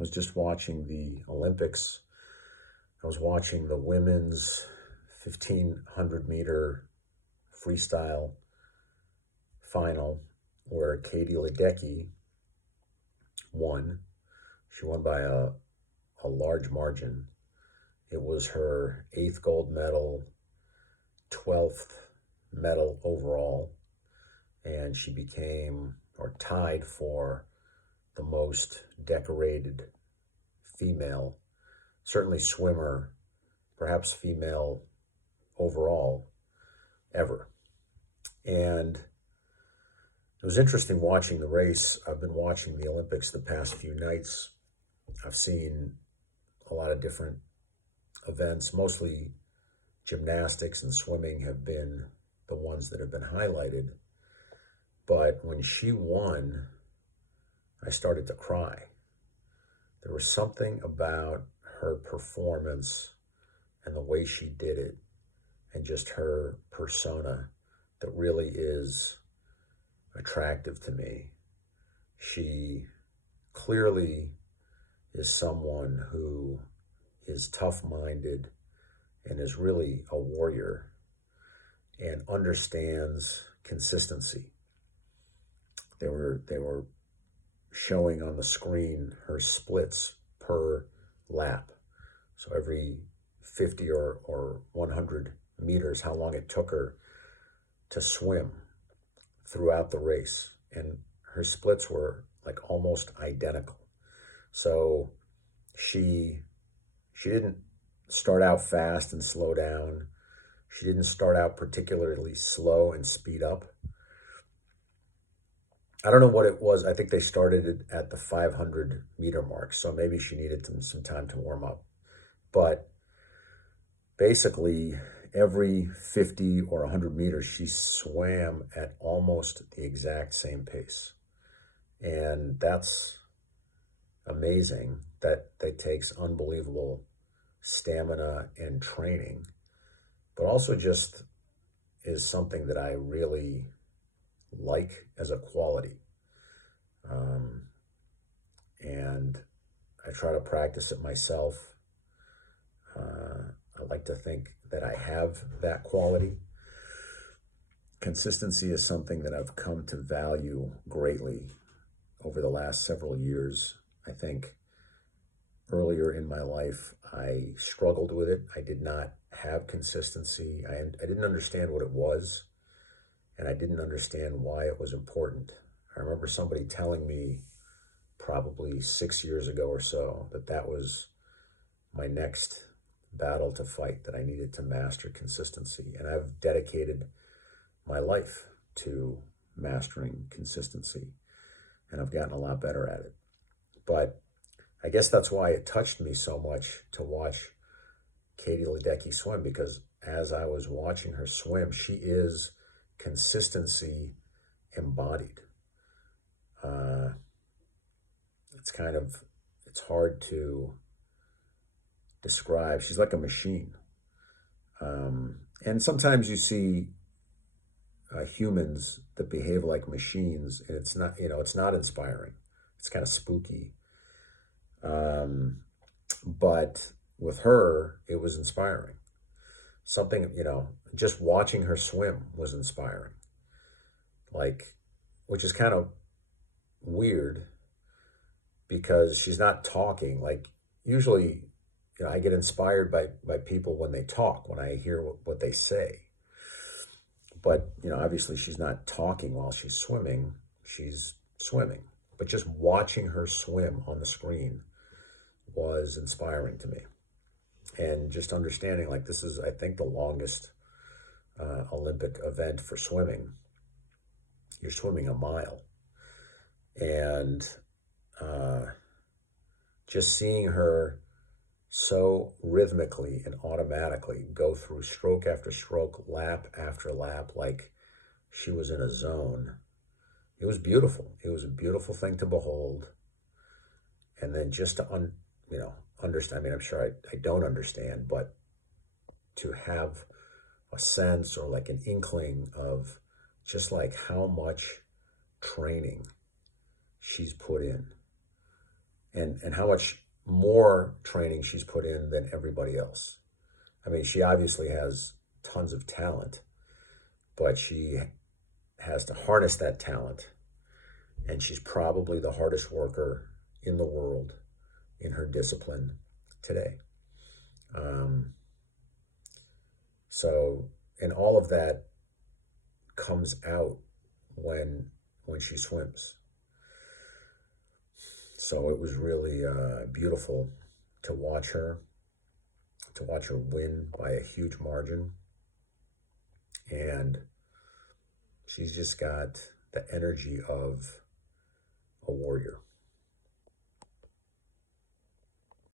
I was just watching the Olympics. I was watching the women's 1500 meter freestyle final where Katie Ledecky won. She won by a large margin. It was her 8th gold medal, 12th medal overall, and she became or tied for the most decorated female, certainly swimmer, perhaps female overall, ever. And it was interesting watching the race. I've been watching the Olympics the past few nights. I've seen a lot of different events, mostly gymnastics and swimming have been the ones that have been highlighted. But when she won, I started to cry. There was something about her performance and the way she did it and just her persona that really is attractive to me. She clearly is someone who is tough-minded and is really a warrior and understands consistency. They were showing on the screen her splits per lap. So every 50 or 100 meters, how long it took her to swim throughout the race. And her splits were like almost identical. So she didn't start out fast and slow down. She didn't start out particularly slow and speed up. I don't know what it was. I think they started it at the 500 meter mark. So maybe she needed some time to warm up. But basically, every 50 or 100 meters, she swam at almost the exact same pace. And that's amazing. That takes unbelievable stamina and training, but also just is something that I really like as a quality. And I try to practice it myself. I like to think that I have that quality. Consistency is something that I've come to value greatly over the last several years. I think earlier in my life, I struggled with it. I did not have consistency. I didn't understand what it was, and I didn't understand why it was important. I remember somebody telling me probably 6 years ago or so that was my next battle to fight, that I needed to master consistency. And I've dedicated my life to mastering consistency, and I've gotten a lot better at it. But I guess that's why it touched me so much to watch Katie Ledecky swim, because as I was watching her swim, she is consistency embodied. It's hard to describe. She's like a machine. And sometimes you see humans that behave like machines, and it's not inspiring. It's kind of spooky. But with her, it was inspiring. Something, just watching her swim was inspiring. Which is kind of weird because she's not talking. Usually, I get inspired by people when they talk, when I hear what they say. But, obviously she's not talking while she's swimming. She's swimming. But just watching her swim on the screen was inspiring to me. And just understanding, this is, I think, the longest Olympic event for swimming. You're swimming a mile. And just seeing her so rhythmically and automatically go through stroke after stroke, lap after lap, like she was in a zone. It was beautiful. It was a beautiful thing to behold. And then just to understand, I'm sure I don't understand, but to have a sense or an inkling of just how much training she's put in and how much more training she's put in than everybody else. I mean, she obviously has tons of talent, but she has to harness that talent. And she's probably the hardest worker in the world in her discipline today. Um, so, and all of that comes out when she swims. So it was really beautiful to watch her win by a huge margin. And she's just got the energy of a warrior.